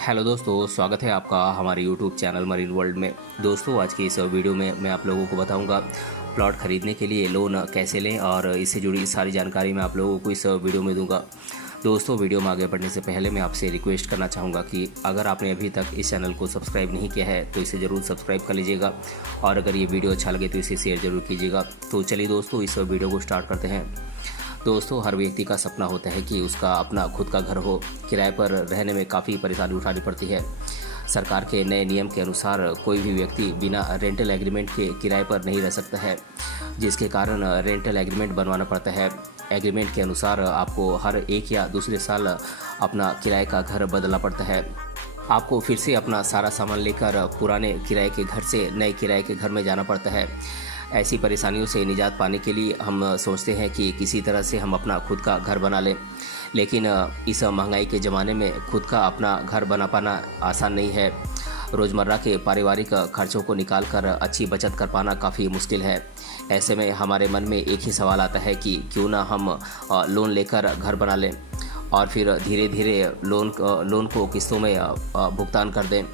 Hello दोस्तों, स्वागत है आपका हमारे यूट्यूब चैनल मरीन वर्ल्ड में। दोस्तों, आज की इस वीडियो में मैं आप लोगों को बताऊंगा प्लॉट खरीदने के लिए लोन कैसे लें और इससे जुड़ी सारी जानकारी मैं आप लोगों को इस वीडियो में दूंगा। दोस्तों, वीडियो में आगे बढ़ने से पहले मैं आपसे रिक्वेस्ट करना चाहूँगा कि अगर आपने अभी तक इस चैनल को सब्सक्राइब नहीं किया है तो इसे ज़रूर सब्सक्राइब कर लीजिएगा और अगर ये वीडियो अच्छा लगे तो इसे शेयर ज़रूर कीजिएगा। तो चलिए दोस्तों, इस वीडियो को स्टार्ट करते हैं। दोस्तों, हर व्यक्ति का सपना होता है कि उसका अपना खुद का घर हो। किराए पर रहने में काफ़ी परेशानी उठानी पड़ती है। सरकार के नए नियम के अनुसार कोई भी व्यक्ति बिना रेंटल एग्रीमेंट के किराए पर नहीं रह सकता है, जिसके कारण रेंटल एग्रीमेंट बनवाना पड़ता है। एग्रीमेंट के अनुसार आपको हर एक या दूसरे साल अपना किराए का घर बदलना पड़ता है। आपको फिर से अपना सारा सामान लेकर पुराने किराए के घर से नए किराए के घर में जाना पड़ता है। ऐसी परेशानियों से निजात पाने के लिए हम सोचते हैं कि किसी तरह से हम अपना खुद का घर बना लें, लेकिन इस महंगाई के ज़माने में खुद का अपना घर बना पाना आसान नहीं है। रोज़मर्रा के पारिवारिक खर्चों को निकाल कर अच्छी बचत कर पाना काफ़ी मुश्किल है। ऐसे में हमारे मन में एक ही सवाल आता है कि क्यों ना हम लोन लेकर घर बना लें और फिर धीरे धीरे लोन को किस्तों में भुगतान कर दें।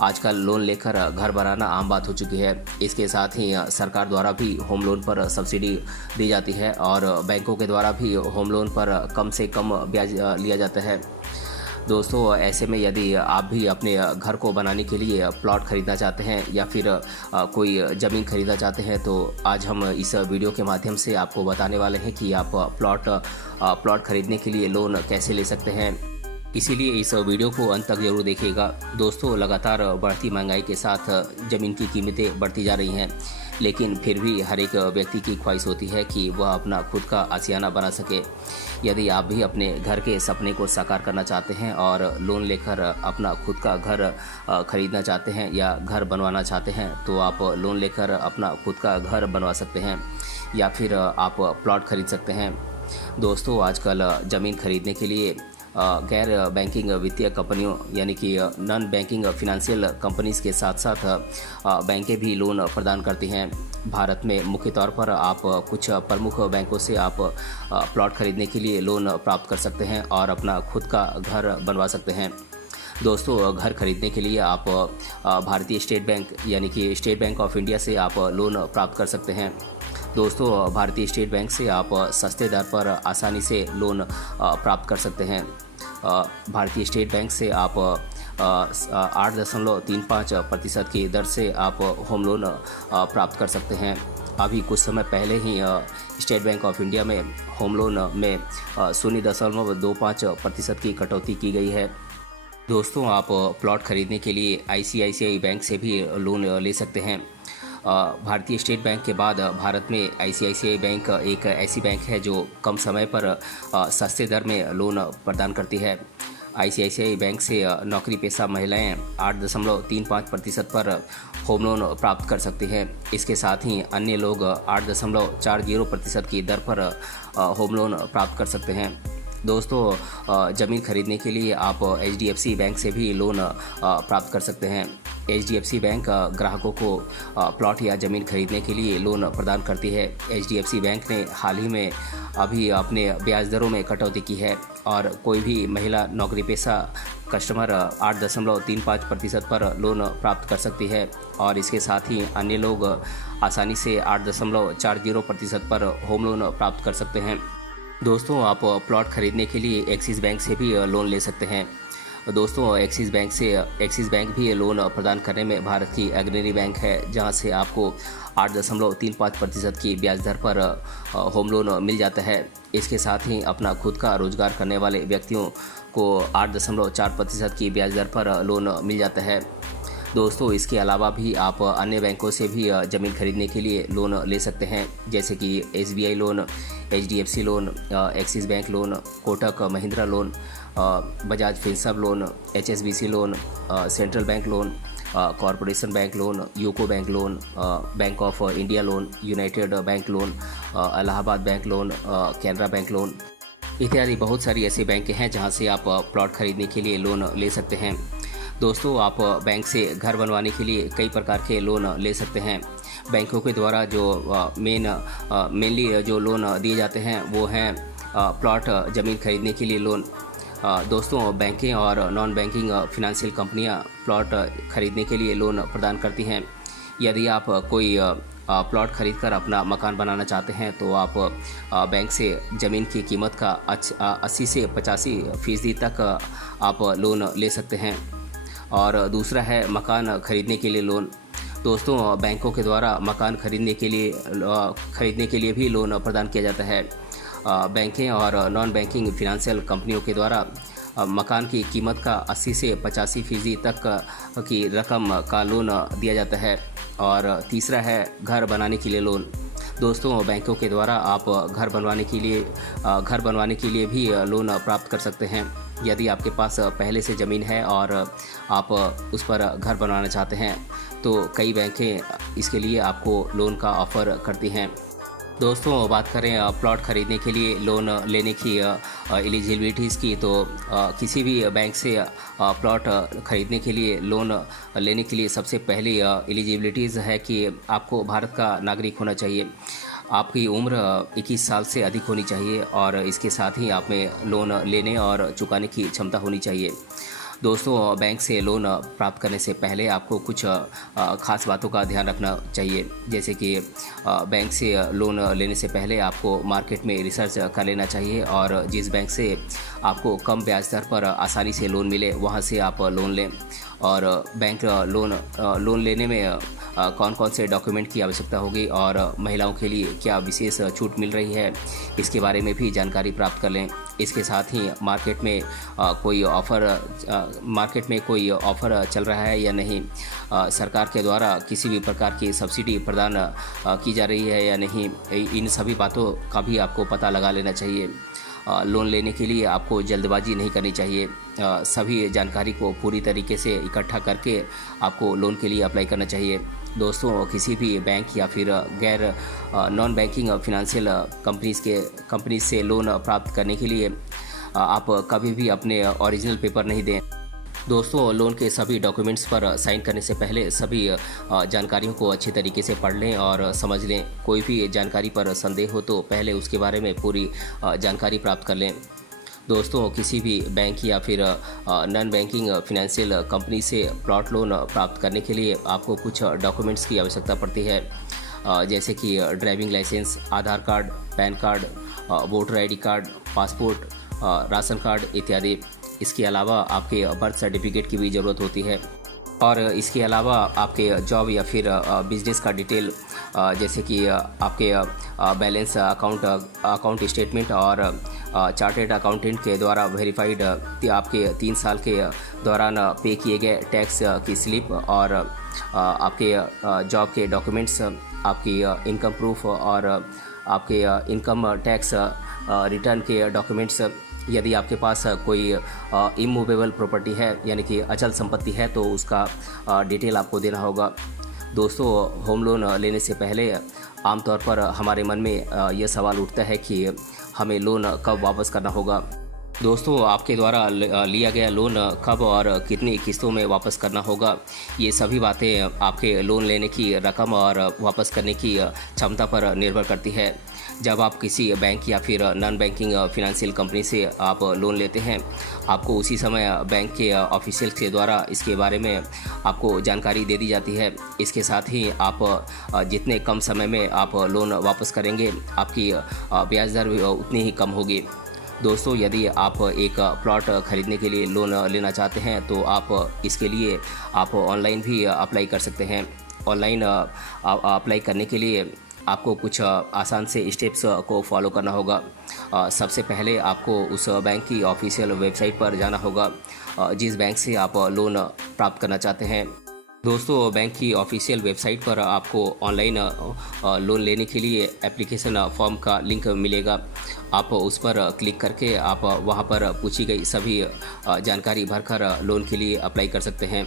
आजकल लोन लेकर घर बनाना आम बात हो चुकी है। इसके साथ ही सरकार द्वारा भी होम लोन पर सब्सिडी दी जाती है और बैंकों के द्वारा भी होम लोन पर कम से कम ब्याज लिया जाता है। दोस्तों, ऐसे में यदि आप भी अपने घर को बनाने के लिए प्लॉट खरीदना चाहते हैं या फिर कोई ज़मीन खरीदना चाहते हैं तो आज हम इस वीडियो के माध्यम से आपको बताने वाले हैं कि आप प्लॉट खरीदने के लिए लोन कैसे ले सकते हैं। इसीलिए इस वीडियो को अंत तक जरूर देखिएगा। दोस्तों, लगातार बढ़ती महंगाई के साथ ज़मीन की कीमतें बढ़ती जा रही हैं, लेकिन फिर भी हर एक व्यक्ति की ख्वाहिश होती है कि वह अपना खुद का आशियाना बना सके। यदि आप भी अपने घर के सपने को साकार करना चाहते हैं और लोन लेकर अपना खुद का घर खरीदना चाहते हैं या घर बनवाना चाहते हैं तो आप लोन लेकर अपना खुद का घर बनवा सकते हैं या फिर आप प्लॉट खरीद सकते हैं। दोस्तों, आजकल ज़मीन खरीदने के लिए गैर बैंकिंग वित्तीय कंपनियों यानी कि नॉन बैंकिंग फिनेंशियल कंपनीज के साथ साथ बैंकें भी लोन प्रदान करती हैं। भारत में मुख्य तौर पर आप कुछ प्रमुख बैंकों से आप प्लॉट खरीदने के लिए लोन प्राप्त कर सकते हैं और अपना खुद का घर बनवा सकते हैं। दोस्तों, घर खरीदने के लिए आप भारतीय स्टेट बैंक यानी कि स्टेट बैंक ऑफ इंडिया से आप लोन प्राप्त कर सकते हैं। दोस्तों, भारतीय स्टेट बैंक से आप सस्ते दर पर आसानी से लोन प्राप्त कर सकते हैं। भारतीय स्टेट बैंक से आप 8.35% की दर से आप होम लोन प्राप्त कर सकते हैं। अभी कुछ समय पहले ही स्टेट बैंक ऑफ इंडिया में होम लोन में 0.25% की कटौती की गई है। दोस्तों, आप प्लॉट खरीदने के लिए ICICI बैंक से भी लोन ले सकते हैं। भारतीय स्टेट बैंक के बाद भारत में ICICI बैंक एक ऐसी बैंक है जो कम समय पर सस्ते दर में लोन प्रदान करती है। ICICI बैंक से नौकरी पेशा महिलाएं 8.35% पर होम लोन प्राप्त कर सकती हैं। इसके साथ ही अन्य लोग 8.40% की दर पर होम लोन प्राप्त कर सकते हैं। दोस्तों, ज़मीन खरीदने के लिए आप HDFC बैंक से भी लोन प्राप्त कर सकते हैं। HDFC बैंक ग्राहकों को प्लॉट या ज़मीन खरीदने के लिए लोन प्रदान करती है। HDFC बैंक ने हाल ही में अभी अपने ब्याज दरों में कटौती की है और कोई भी महिला नौकरी पेशा कस्टमर 8.35% पर लोन प्राप्त कर सकती है और इसके साथ ही अन्य लोग आसानी से 8.40% पर होम लोन प्राप्त कर सकते हैं। दोस्तों, आप प्लॉट खरीदने के लिए एक्सिस बैंक से भी लोन ले सकते हैं। दोस्तों, एक्सिस बैंक भी लोन प्रदान करने में भारत की अग्रणी बैंक है, जहां से आपको 8.35% की ब्याज दर पर होम लोन मिल जाता है। इसके साथ ही अपना खुद का रोजगार करने वाले व्यक्तियों को 8.4% की ब्याज दर पर लोन मिल जाता है। दोस्तों, इसके अलावा भी आप अन्य बैंकों से भी ज़मीन खरीदने के लिए लोन ले सकते हैं, जैसे कि SBI loan, HDFC loan, axis bank loan, Kotak Mahindra loan, Bajaj Finserv loan, HSBC loan, central bank loan, corporation bank loan, UCO bank loan, bank of India loan, United bank loan, Allahabad bank loan, Canara bank loan इत्यादि बहुत सारी ऐसी बैंकें हैं जहां से आप plot खरीदने के लिए लोन ले सकते हैं। दोस्तों, आप बैंक से घर बनवाने के लिए कई प्रकार के लोन ले सकते हैं। बैंकों के द्वारा जो मेनली जो लोन दिए जाते हैं वो हैं प्लॉट ज़मीन खरीदने के लिए लोन, दोस्तों, बैंकें और नॉन बैंकिंग फिनंशियल कंपनियां प्लॉट खरीदने के लिए लोन प्रदान करती हैं। यदि आप कोई प्लॉट खरीदकर अपना मकान बनाना चाहते हैं तो आप बैंक से ज़मीन की कीमत का 80 से 85% तक आप लोन ले सकते हैं। और दूसरा है मकान खरीदने के लिए लोन। दोस्तों, बैंकों के द्वारा मकान खरीदने के लिए भी लोन प्रदान किया जाता है। बैंकें और नॉन बैंकिंग फिनंशियल कंपनियों के द्वारा मकान की कीमत का 80 से 85% तक की रकम का लोन दिया जाता है। और तीसरा है घर बनाने के लिए लोन। दोस्तों, बैंकों के द्वारा आप घर बनवाने के लिए भी लोन प्राप्त कर सकते हैं। यदि आपके पास पहले से ज़मीन है और आप उस पर घर बनवाना चाहते हैं तो कई बैंकें इसके लिए आपको लोन का ऑफ़र करती हैं। दोस्तों, बात करें प्लॉट खरीदने के लिए लोन लेने की एलिजिबिलिटीज़ की, तो किसी भी बैंक से प्लॉट खरीदने के लिए लोन लेने के लिए सबसे पहली एलिजिबिलिटीज़ है कि आपको भारत का नागरिक होना चाहिए। आपकी उम्र 21 साल से अधिक होनी चाहिए और इसके साथ ही आप में लोन लेने और चुकाने की क्षमता होनी चाहिए। दोस्तों, बैंक से लोन प्राप्त करने से पहले आपको कुछ खास बातों का ध्यान रखना चाहिए, जैसे कि बैंक से लोन लेने से पहले आपको मार्केट में रिसर्च कर लेना चाहिए और जिस बैंक से आपको कम ब्याज दर पर आसानी से लोन मिले वहाँ से आप लोन लें। और बैंक लोन लेने में कौन कौन से डॉक्यूमेंट की आवश्यकता होगी और महिलाओं के लिए क्या विशेष छूट मिल रही है, इसके बारे में भी जानकारी प्राप्त कर लें। इसके साथ ही मार्केट में कोई ऑफ़र चल रहा है या नहीं, सरकार के द्वारा किसी भी प्रकार की सब्सिडी प्रदान की जा रही है या नहीं, इन सभी बातों का भी आपको पता लगा लेना चाहिए। लोन लेने के लिए आपको जल्दबाजी नहीं करनी चाहिए। सभी जानकारी को पूरी तरीके से इकट्ठा करके आपको लोन के लिए अप्लाई करना चाहिए। दोस्तों, किसी भी बैंक या फिर गैर नॉन बैंकिंग फिनंशियल कंपनीज से लोन प्राप्त करने के लिए आप कभी भी अपने ओरिजिनल पेपर नहीं दें। दोस्तों, लोन के सभी डॉक्यूमेंट्स पर साइन करने से पहले सभी जानकारियों को अच्छे तरीके से पढ़ लें और समझ लें। कोई भी जानकारी पर संदेह हो तो पहले उसके बारे में पूरी जानकारी प्राप्त कर लें। दोस्तों, किसी भी बैंक या फिर नॉन बैंकिंग फिनंशियल कंपनी से प्लॉट लोन प्राप्त करने के लिए आपको कुछ डॉक्यूमेंट्स की आवश्यकता पड़ती है, जैसे कि driving licence, Aadhaar card, PAN card, voter ID card, passport, ration card इत्यादि। इसके अलावा आपके बर्थ सर्टिफिकेट की भी ज़रूरत होती है। और इसके अलावा आपके जॉब या फिर बिजनेस का डिटेल, जैसे कि आपके बैलेंस अकाउंट स्टेटमेंट और चार्टेड अकाउंटेंट के द्वारा वेरीफाइड आपके 3 साल के दौरान पे किए गए टैक्स की स्लिप और आपके जॉब के डॉक्यूमेंट्स, आपकी इनकम प्रूफ और आपके इनकम टैक्स रिटर्न के डॉक्यूमेंट्स। यदि आपके पास कोई इमूवेबल प्रॉपर्टी है यानी कि अचल संपत्ति है तो उसका डिटेल आपको देना होगा। दोस्तों, होम लोन लेने से पहले आमतौर पर हमारे मन में यह सवाल उठता है कि हमें लोन कब वापस करना होगा। दोस्तों, आपके द्वारा लिया गया लोन कब और कितनी किस्तों में वापस करना होगा, ये सभी बातें आपके लोन लेने की रकम और वापस करने की क्षमता पर निर्भर करती है। जब आप किसी बैंक या फिर नॉन बैंकिंग फिनंशियल कंपनी से आप लोन लेते हैं, आपको उसी समय बैंक के ऑफिशियल्स के द्वारा इसके बारे में आपको जानकारी दे दी जाती है। इसके साथ ही आप जितने कम समय में आप लोन वापस करेंगे, आपकी ब्याज दर उतनी ही कम होगी। दोस्तों, यदि आप एक प्लॉट खरीदने के लिए लोन लेना चाहते हैं तो आप इसके लिए आप ऑनलाइन भी अप्लाई कर सकते हैं। ऑनलाइन अप्लाई करने के लिए आपको कुछ आसान से स्टेप्स को फॉलो करना होगा। सबसे पहले आपको उस बैंक की ऑफिशियल वेबसाइट पर जाना होगा जिस बैंक से आप लोन प्राप्त करना चाहते हैं। दोस्तों, बैंक की ऑफिशियल वेबसाइट पर आपको ऑनलाइन लोन लेने के लिए एप्लीकेशन फॉर्म का लिंक मिलेगा। आप उस पर क्लिक करके आप वहां पर पूछी गई सभी जानकारी भरकर लोन के लिए अप्लाई कर सकते हैं।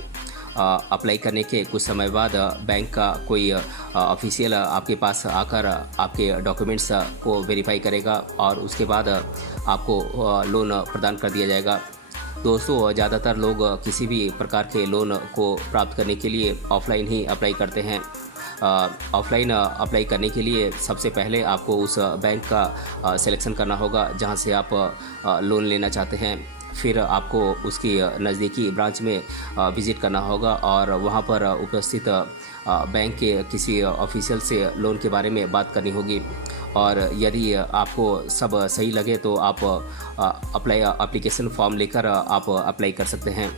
अप्लाई करने के कुछ समय बाद बैंक का कोई ऑफिशियल आपके पास आकर आपके डॉक्यूमेंट्स को वेरीफाई करेगा और उसके बाद आपको लोन प्रदान कर दिया जाएगा। दोस्तों, ज़्यादातर लोग किसी भी प्रकार के लोन को प्राप्त करने के लिए ऑफ़लाइन ही अप्लाई करते हैं। ऑफ़लाइन अप्लाई करने के लिए सबसे पहले आपको उस बैंक का सिलेक्शन करना होगा जहां से आप लोन लेना चाहते हैं। फिर आपको उसकी नज़दीकी ब्रांच में विज़िट करना होगा और वहाँ पर उपस्थित बैंक के किसी ऑफिशियल से लोन के बारे में बात करनी होगी। और यदि आपको सब सही लगे तो आप एप्लीकेशन फॉर्म लेकर आप अप्लाई कर सकते हैं।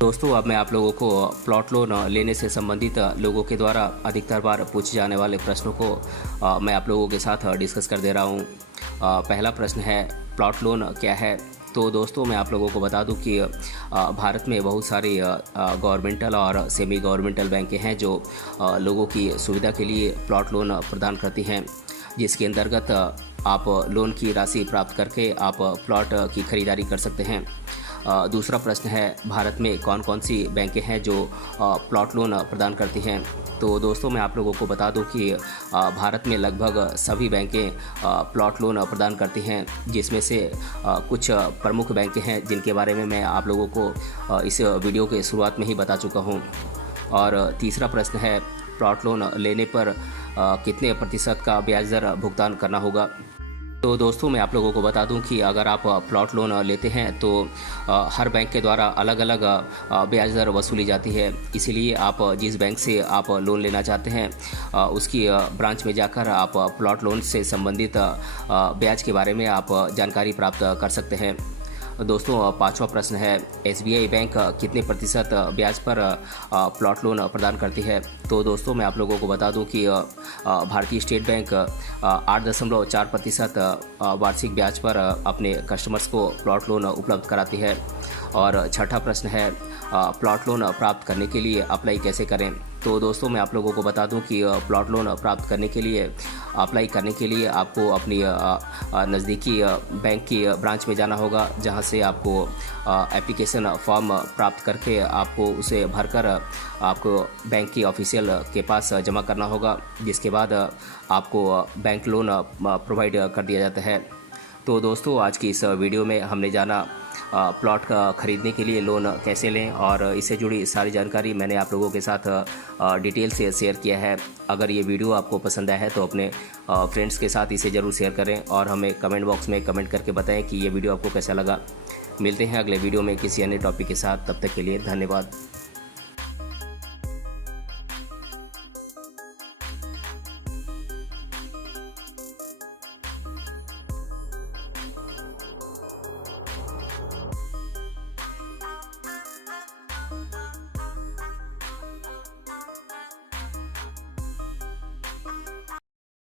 दोस्तों, अब मैं आप लोगों को प्लॉट लोन लेने से संबंधित लोगों के द्वारा अधिकतर बार पूछे जाने वाले प्रश्नों को मैं आप लोगों के साथ डिस्कस कर दे रहा हूँ। पहला प्रश्न है, प्लॉट लोन क्या है? तो दोस्तों, मैं आप लोगों को बता दूं कि भारत में बहुत सारी गवर्नमेंटल और सेमी गवर्नमेंटल बैंकें हैं जो लोगों की सुविधा के लिए प्लॉट लोन प्रदान करती हैं, जिसके अंतर्गत आप लोन की राशि प्राप्त करके आप प्लॉट की खरीदारी कर सकते हैं। दूसरा प्रश्न है, भारत में कौन कौन सी बैंकें हैं जो प्लॉट लोन प्रदान करती हैं? तो दोस्तों, मैं आप लोगों को बता दूं कि भारत में लगभग सभी बैंकें प्लॉट लोन प्रदान करती हैं, जिसमें से कुछ प्रमुख बैंकें हैं जिनके बारे में मैं आप लोगों को इस वीडियो के शुरुआत में ही बता चुका हूं। और तीसरा प्रश्न है, प्लॉट लोन लेने पर कितने प्रतिशत का ब्याज दर भुगतान करना होगा? तो दोस्तों, मैं आप लोगों को बता दूं कि अगर आप प्लॉट लोन लेते हैं तो हर बैंक के द्वारा अलग अलग ब्याज दर वसूली जाती है। इसीलिए आप जिस बैंक से आप लोन लेना चाहते हैं उसकी ब्रांच में जाकर आप प्लॉट लोन से संबंधित ब्याज के बारे में आप जानकारी प्राप्त कर सकते हैं। दोस्तों, पांचवा प्रश्न है, SBI बैंक कितने प्रतिशत ब्याज पर प्लॉट लोन प्रदान करती है? तो दोस्तों, मैं आप लोगों को बता दूं कि भारतीय स्टेट बैंक 8.4% वार्षिक ब्याज पर अपने कस्टमर्स को प्लॉट लोन उपलब्ध कराती है। और छठा प्रश्न है, प्लॉट लोन प्राप्त करने के लिए अप्लाई कैसे करें? तो दोस्तों, मैं आप लोगों को बता दूं कि प्लॉट लोन प्राप्त करने के लिए अप्लाई करने के लिए आपको अपनी नज़दीकी बैंक की ब्रांच में जाना होगा, जहां से आपको एप्लीकेशन फॉर्म प्राप्त करके आपको उसे भरकर आपको बैंक की ऑफिशियल के पास जमा करना होगा, जिसके बाद आपको बैंक लोन प्रोवाइड कर दिया जाता है। तो दोस्तों, आज की इस वीडियो में हमने जाना प्लॉट का ख़रीदने के लिए लोन कैसे लें, और इससे जुड़ी सारी जानकारी मैंने आप लोगों के साथ डिटेल से शेयर किया है। अगर ये वीडियो आपको पसंद आया है तो अपने फ्रेंड्स के साथ इसे ज़रूर शेयर करें और हमें कमेंट बॉक्स में कमेंट करके बताएं कि ये वीडियो आपको कैसा लगा। मिलते हैं अगले वीडियो में किसी अन्य टॉपिक के साथ, तब तक के लिए धन्यवाद।